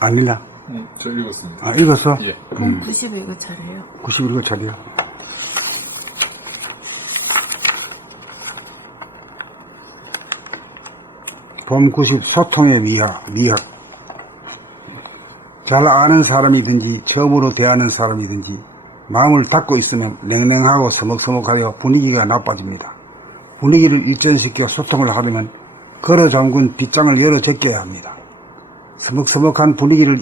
아니라. 저 읽었습니다. 아, 읽었어? 예. 91거 차례요. 91거 차례야. 봄 90 소통의 미학. 잘 아는 사람이든지 처음으로 대하는 사람이든지 마음을 닫고 있으면 냉랭하고 서먹서먹하여 분위기가 나빠집니다. 분위기를 일전시켜 소통을 하려면 걸어 잠근 빗장을 열어 제껴야 합니다. 서먹서먹한 분위기를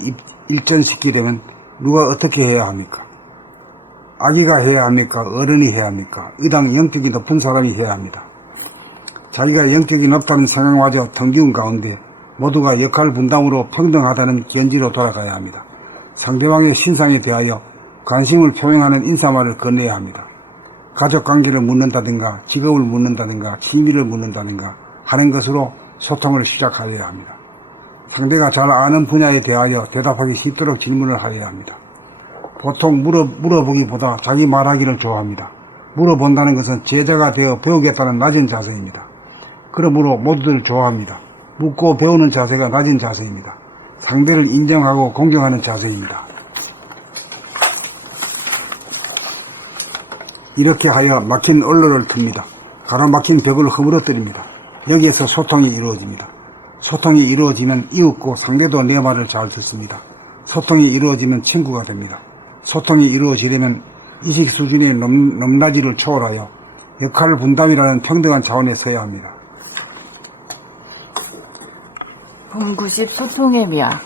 일전시키려면 누가 어떻게 해야 합니까? 아기가 해야 합니까? 어른이 해야 합니까? 의당 영격이 높은 사람이 해야 합니다. 자기가 영격이 높다는 생각마저 텅 비운 가운데 모두가 역할 분담으로 평등하다는 견지로 돌아가야 합니다. 상대방의 신상에 대하여 관심을 표명하는 인사말을 건네야 합니다. 가족관계를 묻는다든가 직업을 묻는다든가 취미를 묻는다든가 하는 것으로 소통을 시작하여야 합니다. 상대가 잘 아는 분야에 대하여 대답하기 쉽도록 질문을 하여야 합니다. 보통 물어보기보다 자기 말하기를 좋아합니다. 물어본다는 것은 제자가 되어 배우겠다는 낮은 자세입니다. 그러므로 모두들 좋아합니다. 묻고 배우는 자세가 낮은 자세입니다. 상대를 인정하고 공경하는 자세입니다. 이렇게 하여 막힌 언로를 틉니다. 가로막힌 벽을 허물어뜨립니다. 여기에서 소통이 이루어집니다. 소통이 이루어지면 이웃고 상대도 내 말을 잘 듣습니다. 소통이 이루어지면 친구가 됩니다. 소통이 이루어지려면 의식 수준의 높낮이를 초월하여 역할 분담이라는 평등한 차원에 서야 합니다. 봄 90 소통의 미학.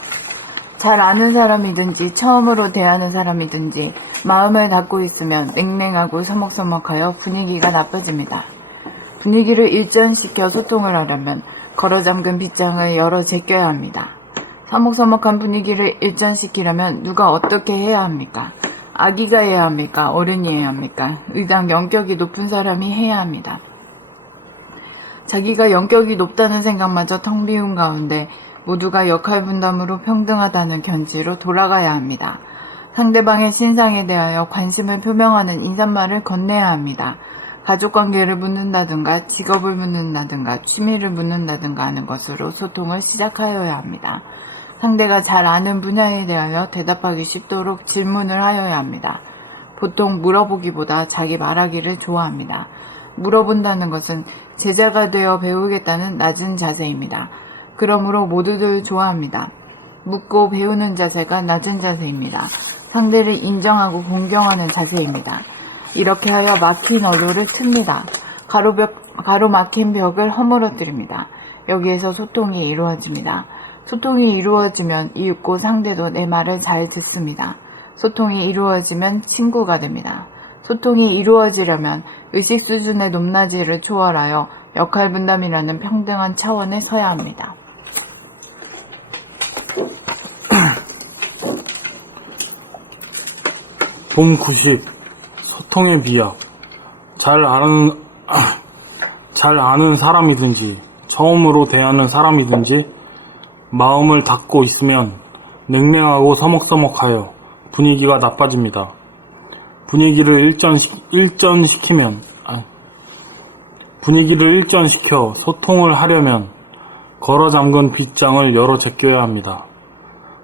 잘 아는 사람이든지 처음으로 대하는 사람이든지 마음을 닫고 있으면 냉랭하고 서먹서먹하여 분위기가 나빠집니다. 분위기를 일전시켜 소통을 하려면 걸어잠근 빗장을 열어 제껴야 합니다. 서먹서먹한 분위기를 일전시키려면 누가 어떻게 해야 합니까? 아기가 해야 합니까? 어른이 해야 합니까? 의당 영격이 높은 사람이 해야 합니다. 자기가 영격이 높다는 생각마저 텅 비운 가운데 모두가 역할 분담으로 평등하다는 견지로 돌아가야 합니다. 상대방의 신상에 대하여 관심을 표명하는 인사말을 건네야 합니다. 가족관계를 묻는다든가 직업을 묻는다든가 취미를 묻는다든가 하는 것으로 소통을 시작하여야 합니다. 상대가 잘 아는 분야에 대하여 대답하기 쉽도록 질문을 하여야 합니다. 보통 물어보기보다 자기 말하기를 좋아합니다. 물어본다는 것은 제자가 되어 배우겠다는 낮은 자세입니다. 그러므로 모두들 좋아합니다. 묻고 배우는 자세가 낮은 자세입니다. 상대를 인정하고 공경하는 자세입니다. 이렇게 하여 막힌 언로를 틉니다. 가로막힌 벽을 허물어뜨립니다. 여기에서 소통이 이루어집니다. 소통이 이루어지면 이웃고 상대도 내 말을 잘 듣습니다. 소통이 이루어지면 친구가 됩니다. 소통이 이루어지려면 의식 수준의 높낮이를 초월하여 역할 분담이라는 평등한 차원에 서야 합니다. 봄 90 소통의 비약. 잘 아는 사람이든지 처음으로 대하는 사람이든지 마음을 닫고 있으면 냉랭하고 서먹서먹하여 분위기가 나빠집니다. 분위기를 일전시켜 소통을 하려면 걸어잠근 빗장을 열어 제껴야 합니다.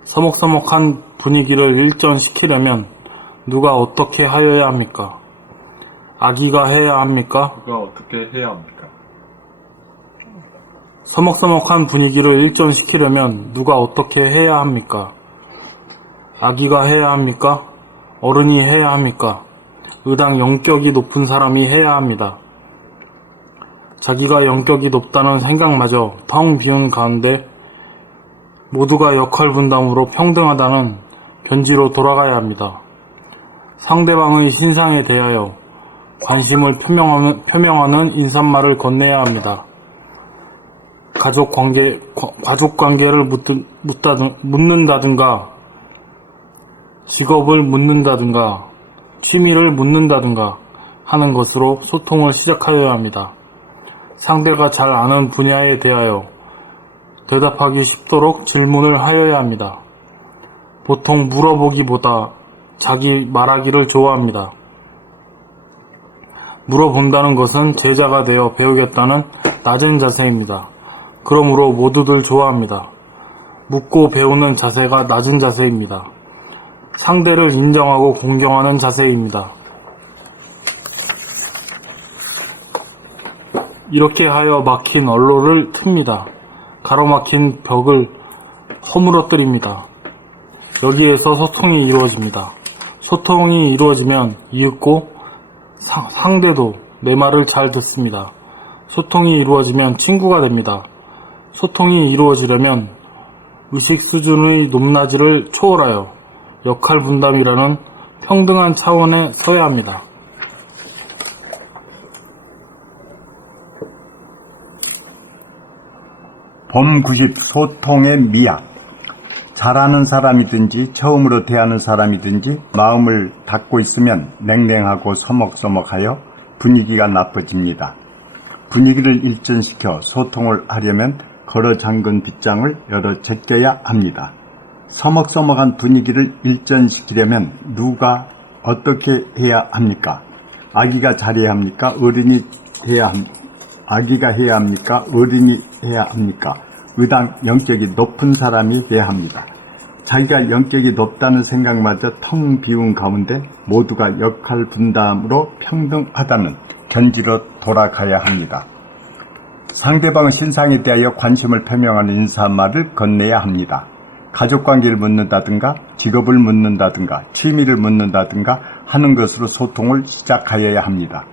서먹서먹한 분위기를 일전시키려면 누가 어떻게 하여야 합니까? 아기가 해야 합니까? 누가 어떻게 해야 합니까? 서먹서먹한 분위기를 일전시키려면 누가 어떻게 해야 합니까? 아기가 해야 합니까? 어른이 해야 합니까? 의당 영격이 높은 사람이 해야 합니다. 자기가 영격이 높다는 생각마저 텅 비운 가운데 모두가 역할 분담으로 평등하다는 견지로 돌아가야 합니다. 상대방의 신상에 대하여 관심을 표명하는 인사말을 건네야 합니다. 가족관계를 묻는다든가 직업을 묻는다든가 취미를 묻는다든가 하는 것으로 소통을 시작하여야 합니다. 상대가 잘 아는 분야에 대하여 대답하기 쉽도록 질문을 하여야 합니다. 보통 물어보기보다 자기 말하기를 좋아합니다. 물어본다는 것은 제자가 되어 배우겠다는 낮은 자세입니다. 그러므로 모두들 좋아합니다. 묻고 배우는 자세가 낮은 자세입니다. 상대를 인정하고 공경하는 자세입니다. 이렇게 하여 막힌 언로를 틉니다. 가로막힌 벽을 허물어뜨립니다. 여기에서 소통이 이루어집니다. 소통이 이루어지면 이윽고 상대도 내 말을 잘 듣습니다. 소통이 이루어지면 친구가 됩니다. 소통이 이루어지려면 의식 수준의 높낮이를 초월하여 역할 분담이라는 평등한 차원에 서야 합니다. 봄 90 소통의 미학. 잘하는 사람이든지 처음으로 대하는 사람이든지 마음을 닫고 있으면 냉랭하고 서먹서먹하여 분위기가 나빠집니다. 분위기를 일전시켜 소통을 하려면 걸어 잠근 빗장을 열어 제껴야 합니다. 서먹서먹한 분위기를 일전시키려면 누가 어떻게 해야 합니까? 아기가 잘해야 합니까? 어른이 해야 합니까? 아기가 해야 합니까? 어른이 해야 합니까? 의당 영격이 높은 사람이 해야 합니다. 자기가 영격이 높다는 생각마저 텅 비운 가운데 모두가 역할 분담으로 평등하다는 견지로 돌아가야 합니다. 상대방 신상에 대하여 관심을 표명하는 인사말을 건네야 합니다. 가족관계를 묻는다든가 직업을 묻는다든가 취미를 묻는다든가 하는 것으로 소통을 시작하여야 합니다.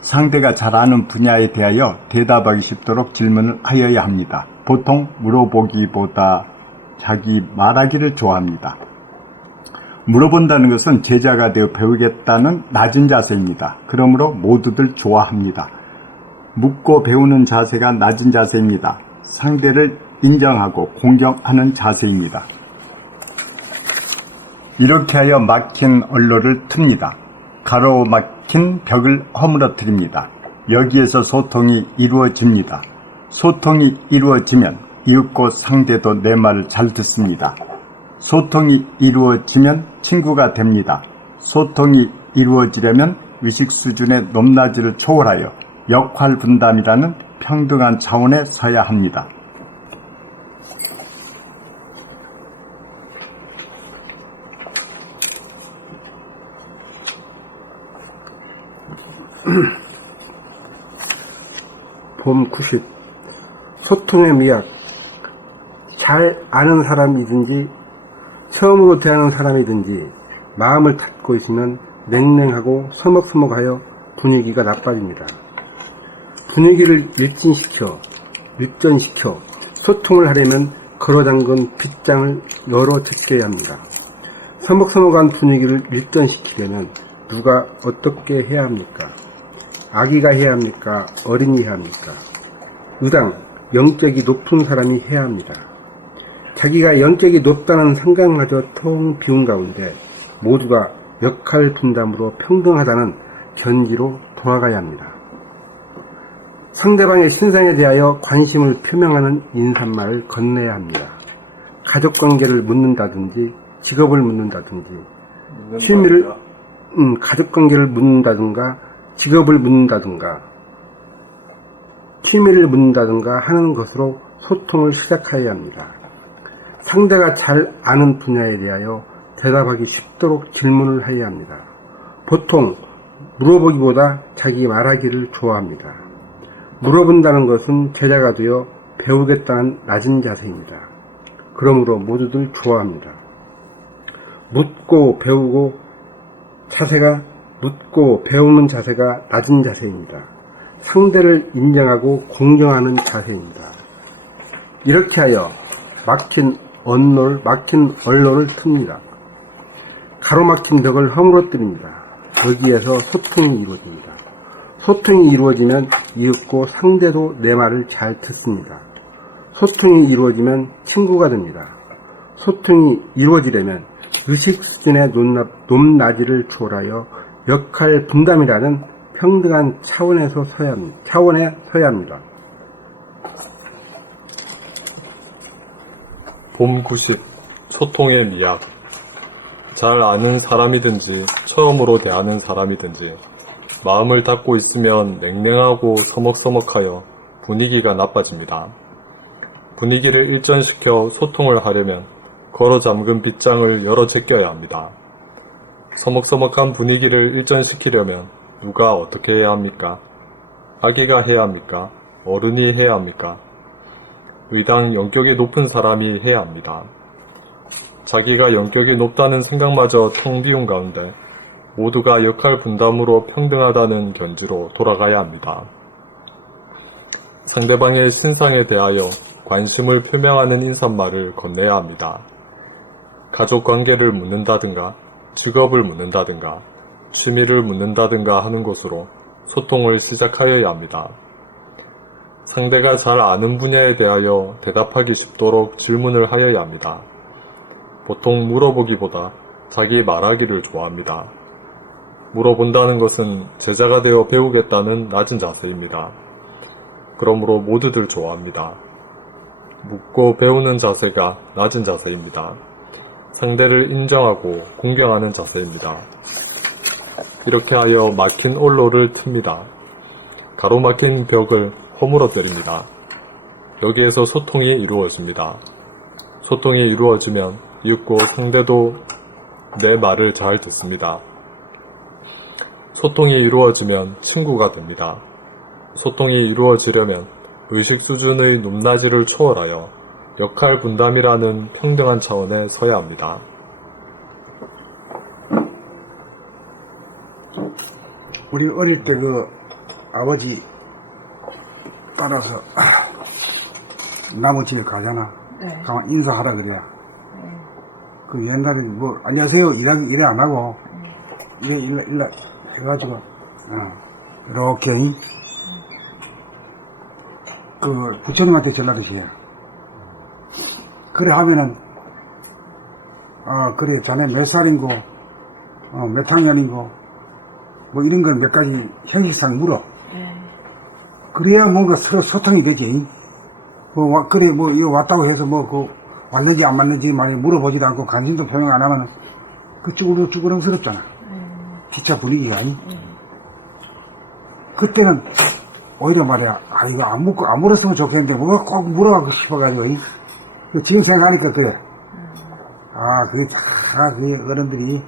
상대가 잘 아는 분야에 대하여 대답하기 쉽도록 질문을 하여야 합니다. 보통 물어보기보다 자기 말하기를 좋아합니다. 물어본다는 것은 제자가 되어 배우겠다는 낮은 자세입니다. 그러므로 모두들 좋아합니다. 묻고 배우는 자세가 낮은 자세입니다. 상대를 인정하고 공경하는 자세입니다. 이렇게 하여 막힌 언로를 틉니다. 가로막힌 벽을 허물어뜨립니다. 여기에서 소통이 이루어집니다. 소통이 이루어지면 이윽고 상대도 내 말을 잘 듣습니다. 소통이 이루어지면 친구가 됩니다. 소통이 이루어지려면 의식 수준의 높낮이를 초월하여 역할 분담이라는 평등한 차원에 서야 합니다. 봄 90 소통의 미학. 잘 아는 사람이든지 처음으로 대하는 사람이든지 마음을 닫고 있으면 냉랭하고 서먹서먹하여 분위기가 나빠집니다. 분위기를 일전시켜 소통을 하려면 걸어잠근 빗장을 열어 제껴야 합니다. 서먹서먹한 분위기를 일전시키려면 누가 어떻게 해야 합니까? 아기가 해야 합니까? 어린이 해야 합니까? 의당 영격이 높은 사람이 해야 합니다. 자기가 영격이 높다는 생각마저 텅 비운 가운데 모두가 역할 분담으로 평등하다는 견지로 돌아가야 합니다. 상대방의 신상에 대하여 관심을 표명하는 인사말을 건네야 합니다. 가족관계를 묻는다든지 직업을 묻는다든지 취미를 가족관계를 묻는다든가 직업을 묻는다든가 취미를 묻는다든가 하는 것으로 소통을 시작해야 합니다. 상대가 잘 아는 분야에 대하여 대답하기 쉽도록 질문을 해야 합니다. 보통 물어보기보다 자기 말하기를 좋아합니다. 물어본다는 것은 제자가 되어 배우겠다는 낮은 자세입니다. 그러므로 모두들 좋아합니다. 묻고 배우는 자세가 낮은 자세입니다. 상대를 인정하고 공경하는 자세입니다. 이렇게 하여 막힌 언로를 틉니다. 가로막힌 벽을 허물어뜨립니다. 여기에서 소통이 이루어집니다. 소통이 이루어지면 이윽고 상대도 내 말을 잘 듣습니다. 소통이 이루어지면 친구가 됩니다. 소통이 이루어지려면 의식 수준의 높낮이를 초월하여 역할 분담이라는 평등한 차원에 서야 합니다. 봄 90 소통의 미학. 잘 아는 사람이든지 처음으로 대하는 사람이든지 마음을 닫고 있으면 냉랭하고 서먹서먹하여 분위기가 나빠집니다. 분위기를 일전시켜 소통을 하려면 걸어 잠근 빗장을 열어 제껴야 합니다. 서먹서먹한 분위기를 일전시키려면 누가 어떻게 해야 합니까? 아기가 해야 합니까? 어른이 해야 합니까? 의당 영격이 높은 사람이 해야 합니다. 자기가 영격이 높다는 생각마저 텅 비운 가운데 모두가 역할 분담으로 평등하다는 견지로 돌아가야 합니다. 상대방의 신상에 대하여 관심을 표명하는 인사말을 건네야 합니다. 가족 관계를 묻는다든가 직업을 묻는다든가 취미를 묻는다든가 하는 것으로 소통을 시작하여야 합니다. 상대가 잘 아는 분야에 대하여 대답하기 쉽도록 질문을 하여야 합니다. 보통 물어보기보다 자기 말하기를 좋아합니다. 물어본다는 것은 제자가 되어 배우겠다는 낮은 자세입니다. 그러므로 모두들 좋아합니다. 묻고 배우는 자세가 낮은 자세입니다. 상대를 인정하고 공경하는 자세입니다. 이렇게 하여 막힌 언로를 틉니다. 가로막힌 벽을 허물어 때립니다. 여기에서 소통이 이루어집니다. 소통이 이루어지면 이윽고 상대도 내 말을 잘 듣습니다. 소통이 이루어지면 친구가 됩니다. 소통이 이루어지려면 의식 수준의 높낮이를 초월하여 역할 분담이라는 평등한 차원에 서야 합니다. 우리 어릴 때 그 아버지 따라서 나무 집에 가잖아. 네. 가만 인사하라 그래야. 그 옛날에 뭐 안녕하세요 이래 안 하고 이래 해가지고 이렇게 그 부처님한테 전화를 해요. 그래 하면은 그래 자네 몇 살인고 몇 학년인고 뭐 이런 걸 몇 가지 형식상 물어. 그래야 뭔가 서로 소통이 되지. 그래 뭐 이거 왔다고 해서 뭐 왔는지 안 왔는지 많이 물어보지도 않고 관심도 표명 안 하면 그 쭈그렁스럽잖아. 기차 분위기가. 그때는 오히려 말이야 이거 안 물었으면 좋겠는데 뭐 꼭 물어가고 싶어가지고 지금 생각하니까 그래. 그게 어른들이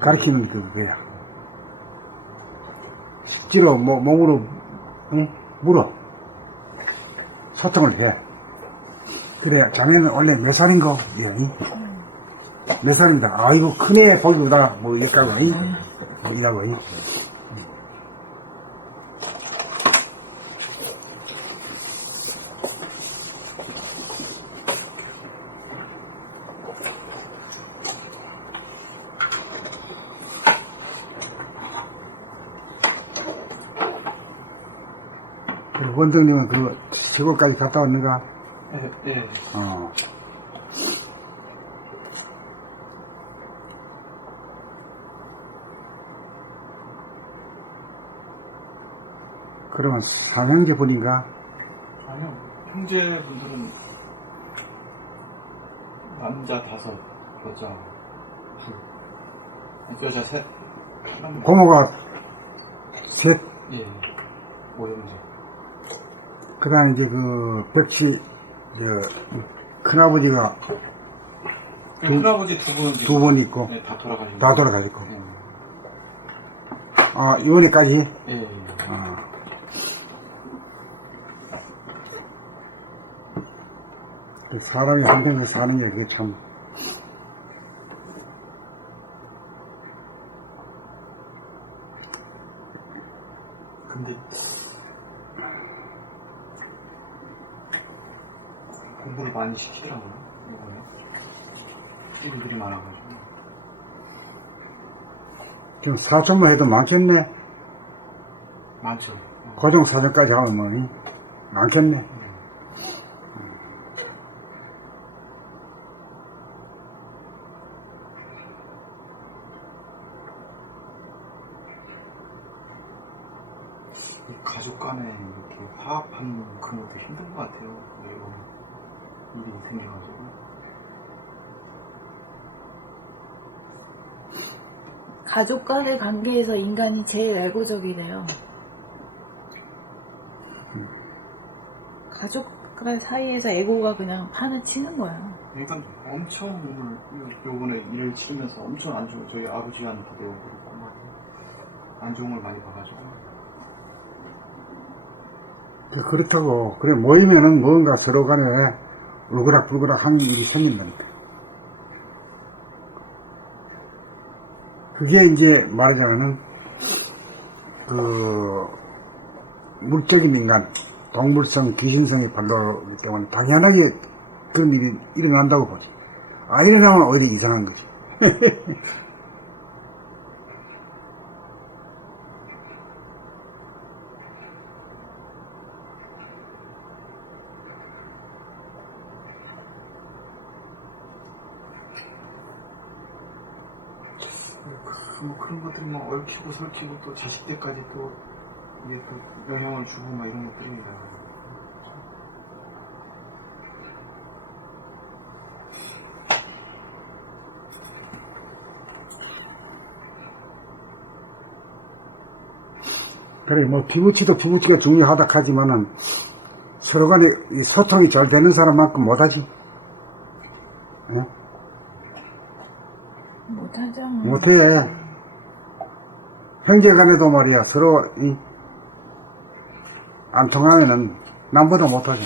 가르치는 그거야. 실제로 몸으로 물어. 소통을 해. 그래, 자네는 원래 몇 살인가? 몇 살인다. 이거 큰애 보기보다 뭐 이럴까고, 뭐 이라고. 원장님은 그 시골까지 갔다 왔는가? 네. 그러면 삼형제분인가? 아니요, 형제분들은 남자 5, 여자 2, 여자 3. 고모가 셋. 예, 5형제. 그 다음에 이제 백씨, 큰아버지가 큰아버지 2분. 두 분 있고, 네, 다 돌아가셨고. 다 돌아가셨고. 예. 이번에까지? 예. 사람이 한평생 사는 게 그게 참. 근데 공부를 많이 시키더라고요. 이번에 친구들이 많아가지고. 지금 사촌만 해도 많겠네? 많죠. 고정 사정까지 하면 뭐, 많겠네. 가족 간에 이렇게 화합하는 그런 것도 힘든 것 같아요. 매번 일이 생겨가지고. 가족 간의 관계에서 인간이 제일 애고적이래요. 가족과 사이에서 에고가 그냥 판을 치는 거야. 그러니까 엄청 오늘 요번에 일을 치르면서 엄청 안 좋은 저희 아버지한테 배우고 그렇고 막 안 좋은 걸 많이 봐가지고 그렇다고 그래 모이면은 뭔가 서로 간에 울그락불그락 하는 일이 생긴답니다. 그게 이제 말하자면은 그 물적인 인간, 동물성, 귀신성이 발달하기 때문에 당연하게 그런 일이 일어난다고 보지. 일어나면 오히려 이상한 거지. 뭐 그런 것들이 막 얽히고 설키고 또 자식 때까지 또 이게 또 영향을 주고 막 이런 것들입니다. 그래 뭐 피부치도 피부치가 중요하다 하지만은 서로 간에 이 소통이 잘 되는 사람만큼 못하지. 예? 못하죠. 못해. 형제 간에도 말이야, 서로, 안 통하면은, 남보다 못하죠.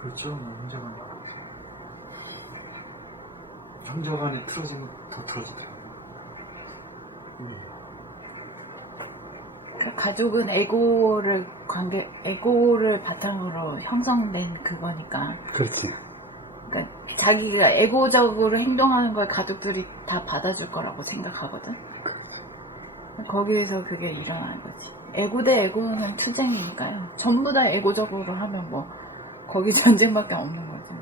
그렇죠. 뭐 형제간에 틀어지면 더 틀어지죠. 그러니까 가족은 에고를 바탕으로 형성된 그거니까. 그렇지. 그러니까 자기가 에고적으로 행동하는 걸 가족들이 다 받아줄 거라고 생각하거든. 거기에서 그게 일어나는 거지. 에고 대 에고는 투쟁이니까요. 전부 다 에고적으로 하면 뭐 거기 전쟁밖에 없는 거지.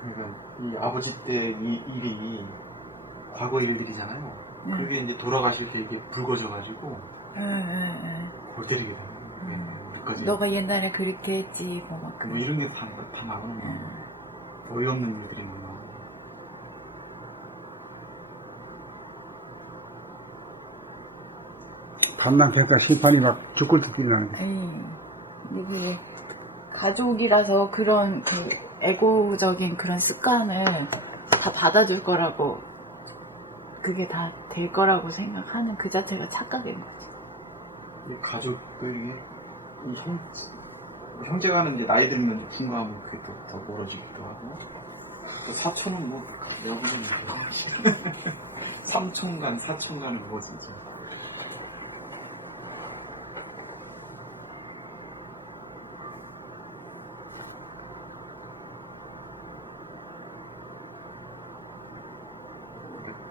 그러니까 이 아버지 때 이 일이 과거 일들이잖아요. 네. 그게 이제 돌아가실 때 이게 붉어져가지고 골 때리게 되는 거예요. 우리까지 너가 옛날에 그렇게 했지, 뭐 뭐 이런 게 다 나오는 거예요. 어이없는 일들이 나오는 거예요. 판단 평가 심판이 막 죽을 듯 나는 거지. 이게 가족이라서 그런 그 에고적인 그런 습관을 다 받아줄 거라고, 그게 다 될 거라고 생각하는 그 자체가 착각인 거지. 이 가족들이 이 형제간은 이제 나이 들면 분가하면 그게 더 멀어지기도 하고, 또 사촌은 뭐 내가 보기에는 삼촌간 사촌간은 뭐 진짜.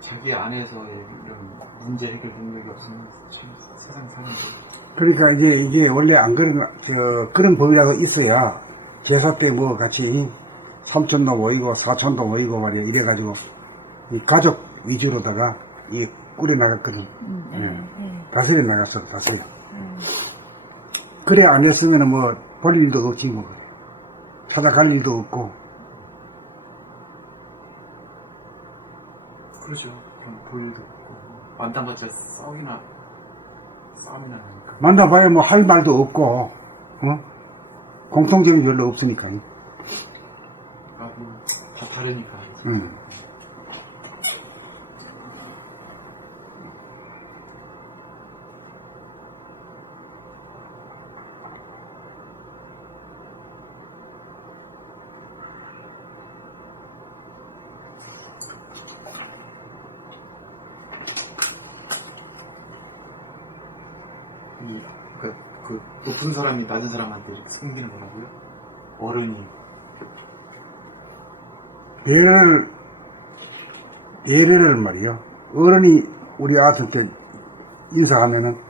자기 안에서의 이런 문제 해결 능력이 없으면 참 세상 사는 거. 그러니까 이게 원래 안 그런 법이라도 있어야 제사 때 뭐 같이 삼촌도 모이고 사촌도 모이고 말이야. 이래가지고 이 가족 위주로다가 이 꾸려나갔거든. 다스려 나갔어, 다스려. 그래 안 했으면 뭐 볼 일도 없지 뭐. 찾아갈 일도 없고. 그러죠. 그럼 보일도 없고 만나봤자 싸움이나 나니까. 만나봐야 뭐 할 말도 없고, 공통점이 별로 없으니까. 다 다르니까. 그러니까 그 높은 사람이 낮은 사람한테 이렇게 섬기는 거라고요? 어른이. 예배를 말이요. 어른이 우리 아들한테 인사하면은,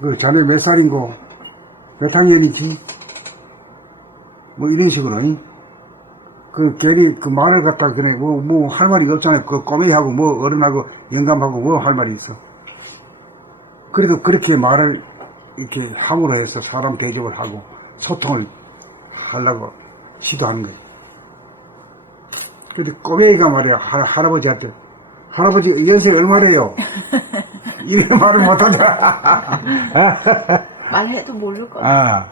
그 자네 몇 살이고, 몇 학년이지? 뭐 이런 식으로, 그 괜히 그 말을 갖다 그래, 뭐 할 말이 없잖아요. 그 꼬매하고 뭐 어른하고 영감하고 뭐 할 말이 있어. 그래도 그렇게 말을 이렇게 함으로 해서 사람 대접을 하고 소통을 하려고 시도하는 거지. 근데 꼬맹이가 말이야, 할아버지한테, 할아버지 연세 얼마래요? 이런 말을 못하잖아. 말해도 모를 거야. 아.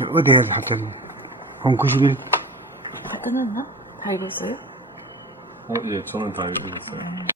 어디에서 하여튼, 91. 다 끝났나? 다 읽었어요? 예, 저는 다 읽었어요.